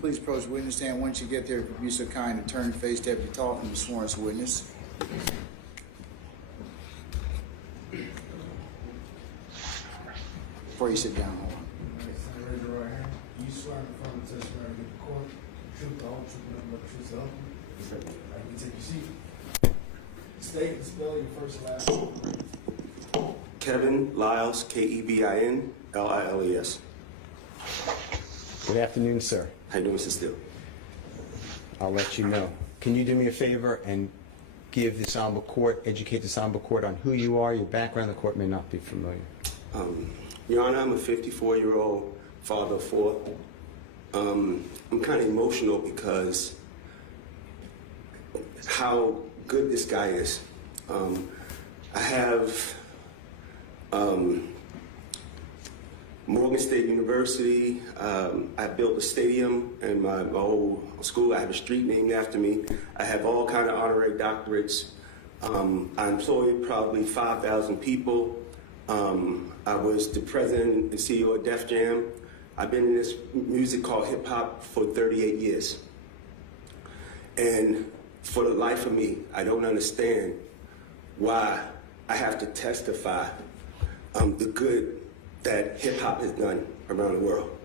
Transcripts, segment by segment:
please approach the witness stand? Once you get there, be so kind to turn and face Deputy Talton, the sworn as witness. Before you sit down, hold on. Raise your right hand. You swear to affirm the testimony of the court, the truth, the whole truth, and nothing but the truth, so help you. All right, you take your seat. State and spell your first and last name. Kevin Liles, Kevin Liles. Good afternoon, sir. How you doing, Mr. Steele? I'll let you know. Can you do me a favor and give the Samba Court, educate the Samba Court on who you are, your background? The court may not be familiar. Your Honor, I'm a 54-year-old father of four. I'm kind of emotional because how good this guy is. I have Morgan State University. I built a stadium in my old school. I have a street named after me. I have all kind of honorary doctorates. I employed probably 5,000 people. I was the president and CEO of Def Jam. I've been in this music called hip hop for 38 years. And for the life of me, I don't understand why I have to testify the good that hip hop has done around the world.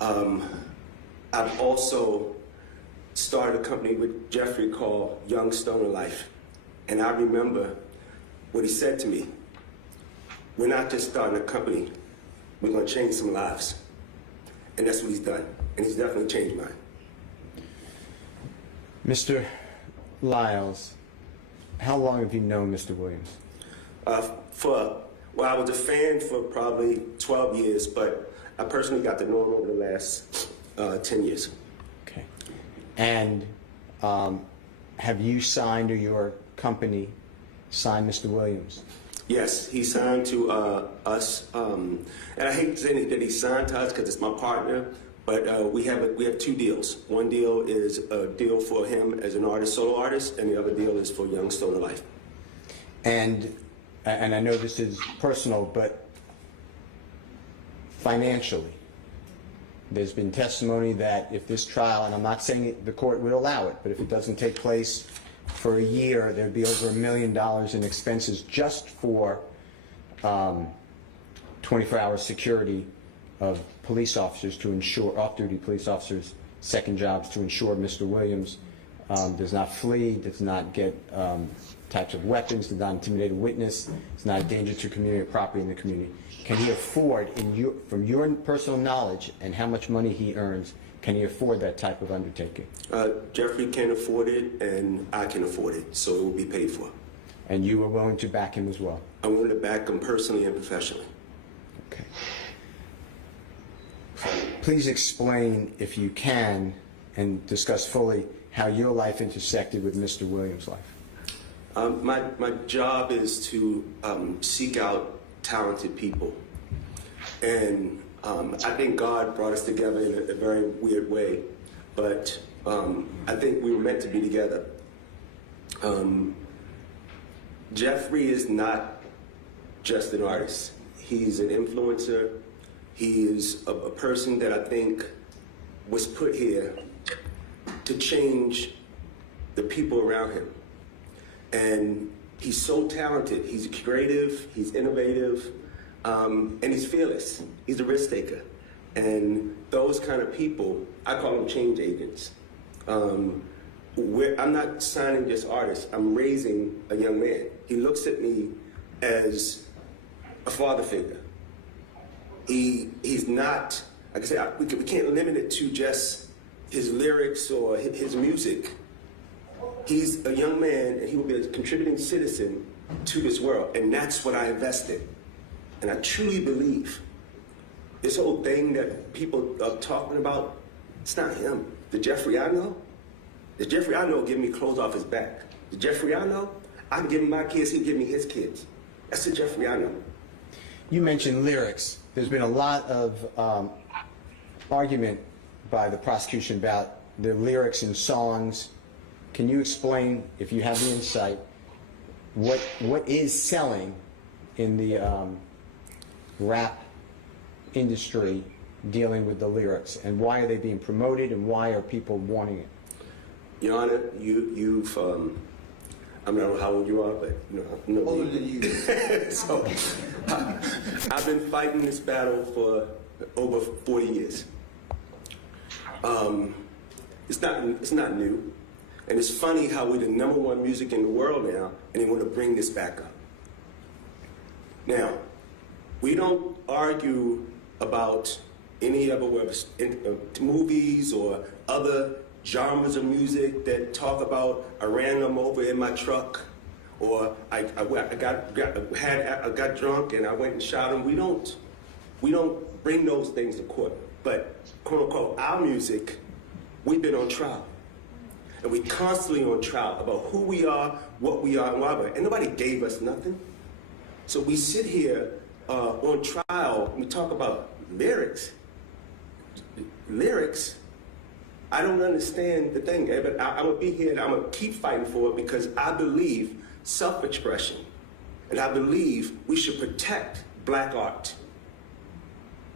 I've also started a company with Jeffrey called Young Stoner Life. And I remember what he said to me. We're not just starting a company, we're gonna change some lives. And that's what he's done. And he's definitely changed mine. Mr. Liles, how long have you known Mr. Williams? Well, I was a fan for probably 12 years, but I personally got to know him over the last 10 years. Okay. And have you signed, or your company signed Mr. Williams? Yes, he signed to us, and I hate saying that he signed to us because it's my partner, but we have two deals. One deal is a deal for him as an artist, solo artist, and the other deal is for Young Stoner Life. And I know this is personal, but financially, there's been testimony that if this trial, and I'm not saying the court would allow it, but if it doesn't take place for a year, there'd be over $1 million in expenses just for 24-hour security of police officers to ensure, off-duty police officers' second jobs to ensure Mr. Williams does not flee, does not get types of weapons, does not intimidate a witness, is not a danger to community or property in the community. Can he afford, from your personal knowledge and how much money he earns, can he afford that type of undertaking? Jeffrey can afford it, and I can afford it, so it will be paid for. And you are willing to back him as well? I'm willing to back him personally and professionally. Okay. Please explain, if you can, and discuss fully how your life intersected with Mr. Williams' life. My job is to seek out talented people, and I think God brought us together in a very weird way, but I think we were meant to be together. Jeffrey is not just an artist. He's an influencer. He is a person that I think was put here to change the people around him. And he's so talented. He's creative, he's innovative, and he's fearless. He's a risk taker. And those kind of people, I call them change agents. I'm not signing just artists, I'm raising a young man. He looks at me as a father figure. He's not, like I said, we can't limit it to just his lyrics or his music. He's a young man, and he will be a contributing citizen to this world, and that's what I invest in. And I truly believe this whole thing that people are talking about, it's not him. The Jeffrey I know give me clothes off his back. The Jeffrey I know, I'm giving my kids, he give me his kids. That's the Jeffrey I know. You mentioned lyrics. There's been a lot of argument by the prosecution about the lyrics in songs. Can you explain, if you have the insight, what is selling in the rap industry dealing with the lyrics, and why are they being promoted, and why are people wanting it? Your Honor, you've, I don't know how old you are, but you know. Older than you. So, I've been fighting this battle for over 40 years. It's not new. And it's funny how we're the #1 music in the world now, and they want to bring this back up. Now, we don't argue about any other movies or other genres of music that talk about I ran them over in my truck, or I got drunk and I went and shot him. We don't bring those things to court. But quote unquote our music, we've been on trial. And we constantly on trial about who we are, what we are, and why we're. And nobody gave us nothing. So we sit here on trial and we talk about lyrics. Lyrics, I don't understand the thing, but I'm gonna be here and I'm gonna keep fighting for it because I believe self-expression. And I believe we should protect black art.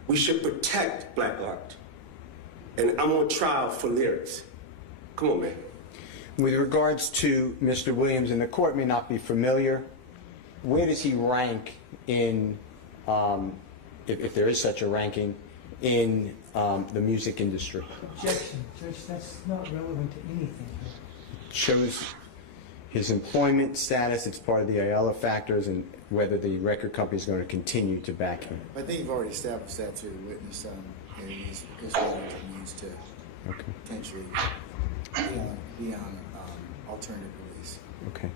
We should protect black art. And I'm on trial for lyrics. Come on, man. With regards to Mr. Williams, and the court may not be familiar, where does he rank in, if there is such a ranking, in the music industry? Objection, Judge, that's not relevant to anything. Shows his employment status, it's part of the Ayala factors, and whether the record company is going to continue to back him. I think you've already established that to the witness. He's considered needs to potentially be on alternative release. Okay.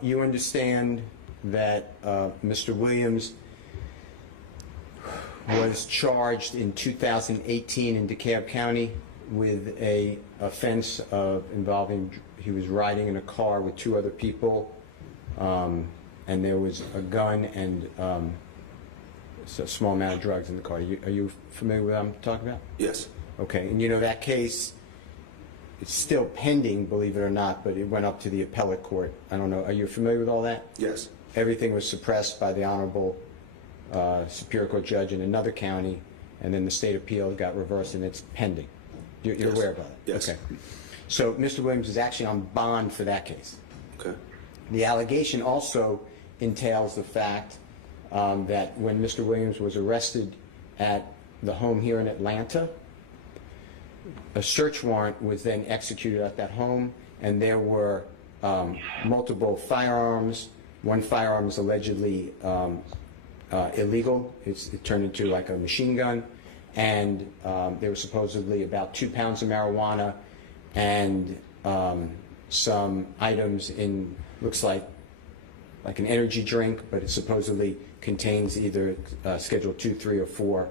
You understand that Mr. Williams was charged in 2018 in DeKalb County with a offense of involving, he was riding in a car with 2 other people, and there was a gun and a small amount of drugs in the car. Are you familiar with what I'm talking about? Yes. Okay, and you know that case, it's still pending, believe it or not, but it went up to the appellate court. I don't know, are you familiar with all that? Yes. Everything was suppressed by the Honorable Superior Court judge in another county, and then the state appeal got reversed and it's pending. You're Yes. aware of that? Yes. Okay. So Mr. Williams is actually on bond for that case. Okay. The allegation also entails the fact that when Mr. Williams was arrested at the home here in Atlanta, a search warrant was then executed at that home, and there were multiple firearms. One firearm is allegedly illegal. It turned into like a machine gun, and there was supposedly about 2 pounds of marijuana and some items in, looks like an energy drink, but it supposedly contains either Schedule 2, 3, or 4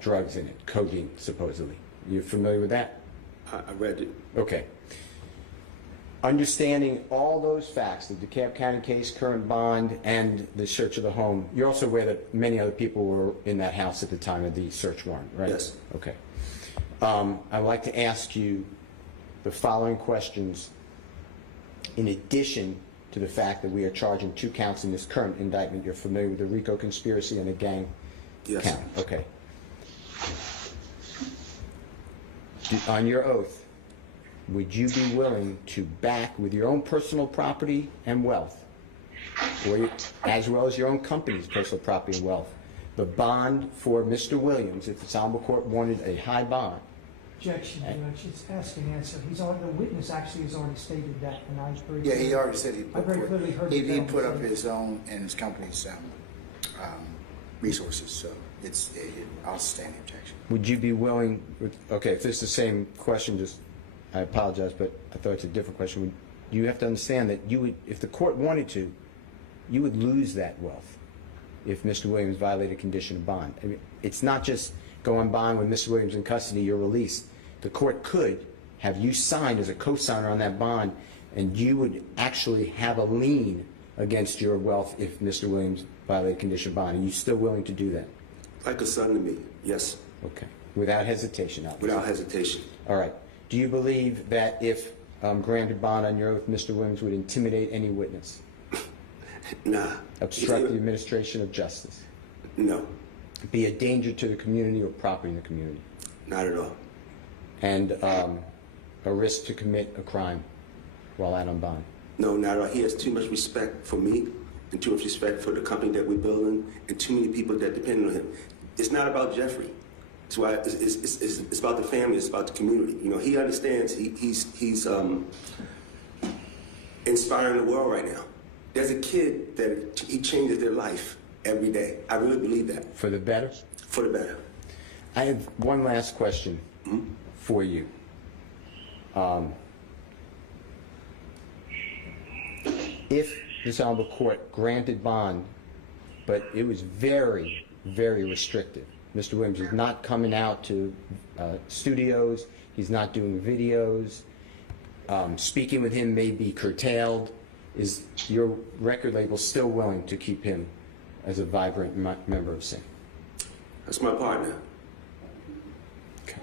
drugs in it, codeine, supposedly. You familiar with that? I read it. Okay. Understanding all those facts, the DeKalb County case, current bond, and the search of the home, you're also aware that many other people were in that house at the time of the search warrant, right? Yes. Okay. I'd like to ask you the following questions in addition to the fact that we are charging 2 counts in this current indictment. You're familiar with the RICO conspiracy and the gang Yes. count? Okay. On your oath, would you be willing to back with your own personal property and wealth, or as well as your own company's personal property and wealth, the bond for Mr. Williams, if the Honorable Court wanted a high bond? Objection, Judge, it's ask and answer. The witness actually has already stated that, and I very Yeah, he already said I very clearly heard the he gentleman put up say- his own and his company's resources, so I'll sustain the objection. Would you be willing, okay, if it's the same question, just, I apologize, but I thought it's a different question. You have to understand that you would, if the court wanted to, you would lose that wealth if Mr. Williams violated condition of bond. I mean, it's not just go on bond when Mr. Williams in custody, you're released. The court could have you signed as a co-signer on that bond, and you would actually have a lien against your wealth if Mr. Williams violated condition of bond. Are you still willing to do that? Like a son to me. Yes. Okay. Without hesitation, obviously. Without hesitation. All right. Do you believe that if granted bond on your oath, Mr. Williams would intimidate any witness? Nah. Obstruct the administration of justice? No. be a danger to the community or property in the community, Not at all. and a risk to commit a crime while out on bond. No, not at all. He has too much respect for me and too much respect for the company that we're building and too many people that depend on him. It's not about Jeffrey. It's why it's about the family. It's about the community. You know, he understands. He's inspiring the world right now. There's a kid that he changes their life every day. I really believe that. For the better? For the better. I have one last question for you. If this honorable court granted bond, but it was very, very restrictive. Mr. Williams is not coming out to studios. He's not doing videos. Speaking with him may be curtailed. Is your record label still willing to keep him as a vibrant member of SING? That's my partner. Okay.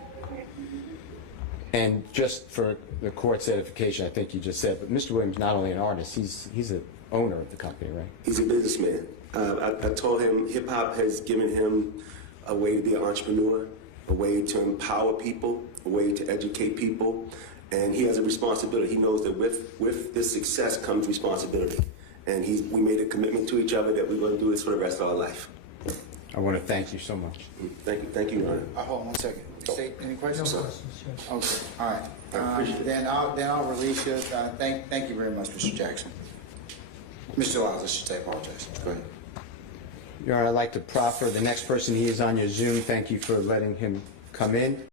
And just for the court's edification, I think you just said, but Mr. Williams is not only an artist, he's an owner of the company, right? He's a businessman. I told him hip-hop has given him a way to be an entrepreneur, a way to empower people, a way to educate people, and he has a responsibility. He knows that with this success comes responsibility, and we made a commitment to each other that we're going to do this for the rest of our life. I want to thank you so much. Thank you, Your Honor. Hold on one second. State, any No questions? questions, Judge. Okay, all right. I appreciate it. Then I'll release you. Thank you very much, Mr. Jackson. Mr. Liles, I should say, apologize. Go ahead. Your Honor, I'd like to proffer the next person. He is on your Zoom. Thank you for letting him come in.